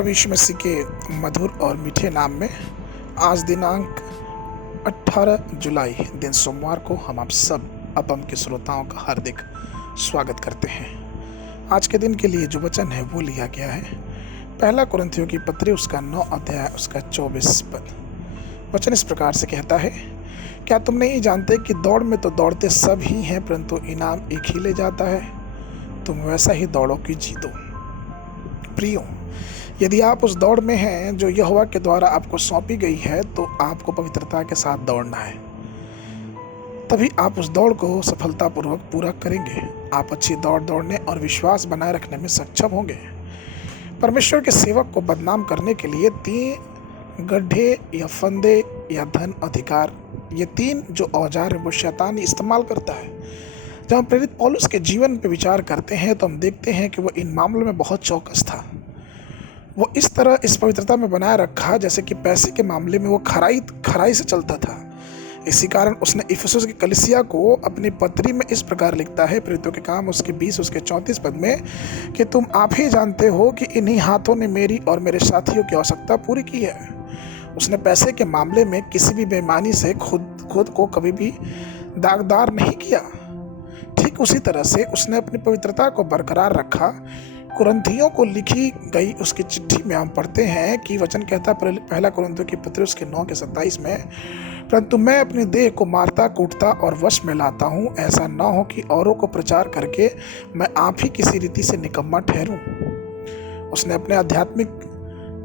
प्रभु यीशु मसीह के मधुर और मीठे नाम में आज दिनांक 18 जुलाई दिन सोमवार को हम आप सब अपम के श्रोताओं का हार्दिक स्वागत करते हैं। आज के दिन के लिए जो वचन है वो लिया गया है पहला कुरिन्थियों की पत्री उसका 9 अध्याय उसका 24 पद। वचन इस प्रकार से कहता है, क्या तुम नहीं जानते कि दौड़ में तो दौड़ते सब ही हैं परंतु इनाम एक ही ले जाता है। तुम वैसा ही दौड़ो कि जीतो। प्रियो, यदि आप उस दौड़ में हैं जो यहोवा के द्वारा आपको सौंपी गई है तो आपको पवित्रता के साथ दौड़ना है, तभी आप उस दौड़ को सफलतापूर्वक पूरा करेंगे। आप अच्छी दौड़ दौड़ने और विश्वास बनाए रखने में सक्षम होंगे। परमेश्वर के सेवक को बदनाम करने के लिए 3 गड्ढे या फंदे या धन अधिकार, ये 3 जो औजार है वो शैतान इस्तेमाल करता है। जब हम प्रेरित पौलुस के जीवन पर विचार करते हैं तो हम देखते हैं कि वो इन मामलों में बहुत चौकस था। वो इस तरह इस पवित्रता में बनाए रखा जैसे कि पैसे के मामले में वो खराई से चलता था। इसी कारण उसने इफिसुस की कलीसिया को अपनी पत्री में इस प्रकार लिखता है, प्रेरितों के काम उसके 20 उसके 34 पद में, कि तुम आप ही जानते हो कि इन्हीं हाथों ने मेरी और मेरे साथियों की आवश्यकता पूरी की है। उसने पैसे के मामले में किसी भी बेईमानी से खुद को कभी भी दागदार नहीं किया। ठीक उसी तरह से उसने अपनी पवित्रता को बरकरार रखा। कुरिन्थियों को लिखी गई उसकी चिट्ठी में हम पढ़ते हैं कि वचन कहता है पहला कुरिन्थियों की पत्री उसके 9 के 27 में, परंतु मैं अपने देह को मारता कूटता और वश में लाता हूँ, ऐसा न हो कि औरों को प्रचार करके मैं आप ही किसी रीति से निकम्मा ठहरूं। उसने अपने आध्यात्मिक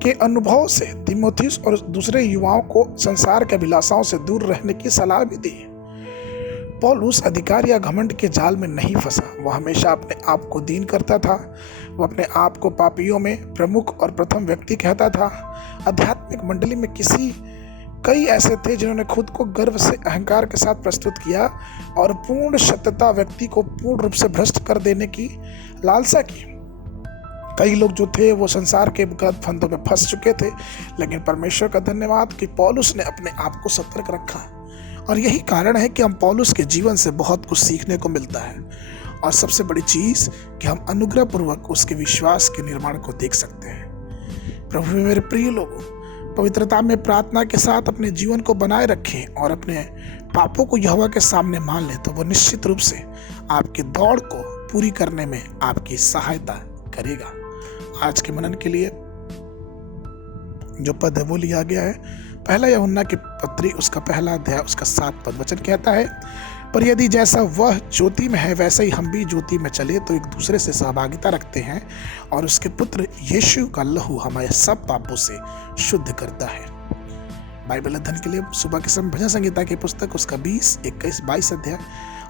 के अनुभव से तीमुथियुस और दूसरे युवाओं को संसार के अभिलाषाओं से दूर रहने की सलाह भी दी। पौलुस अधिकार या घमंड के जाल में नहीं फंसा। वह हमेशा अपने आप को दीन करता था। वह अपने आप को पापियों में प्रमुख और प्रथम व्यक्ति कहता था। आध्यात्मिक मंडली में कई ऐसे थे जिन्होंने खुद को गर्व से अहंकार के साथ प्रस्तुत किया और पूर्ण सत्यता व्यक्ति को पूर्ण रूप से भ्रष्ट कर देने की लालसा की। कई लोग जो थे वो संसार के गलत फंदों में फंस चुके थे, लेकिन परमेश्वर का धन्यवाद कि पौलुस ने अपने आप को सतर्क रखा। और यही कारण है कि हम पौलुस के जीवन से बहुत कुछ सीखने को मिलता है। और सबसे बड़ी चीज कि हम अनुग्रह पूर्वक उसके विश्वास के निर्माण को देख सकते हैं। प्रभु में मेरे प्रिय लोगों, पवित्रता में प्रार्थना के साथ अपने जीवन को बनाए रखें और अपने पापों को यहोवा के सामने मान लें तो वो निश्चित रूप से आपकी दौड़ को पूरी करने में आपकी सहायता करेगा। आज के मनन के लिए जो पद है वो लिया गया है पहला यूहन्ना की पत्री उसका पहला अध्याय उसका 7 पद। वचन कहता है, पर यदि जैसा वह ज्योति में है वैसे ही हम भी ज्योति में चले तो एक दूसरे से सहभागिता रखते हैं और उसके पुत्र यीशु का लहू हमारे सब पापों से शुद्ध करता है। बाइबल अध्ययन के लिए सुबह के समय भजन संहिता की पुस्तक उसका 20, 21, 22 अध्याय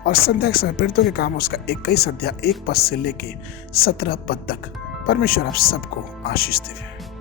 और संध्या के समय प्रेरितों के काम उसका 21 अध्याय 1 पद से लेके 17 पद तक। परमेश्वर आप सबको आशीष देवे।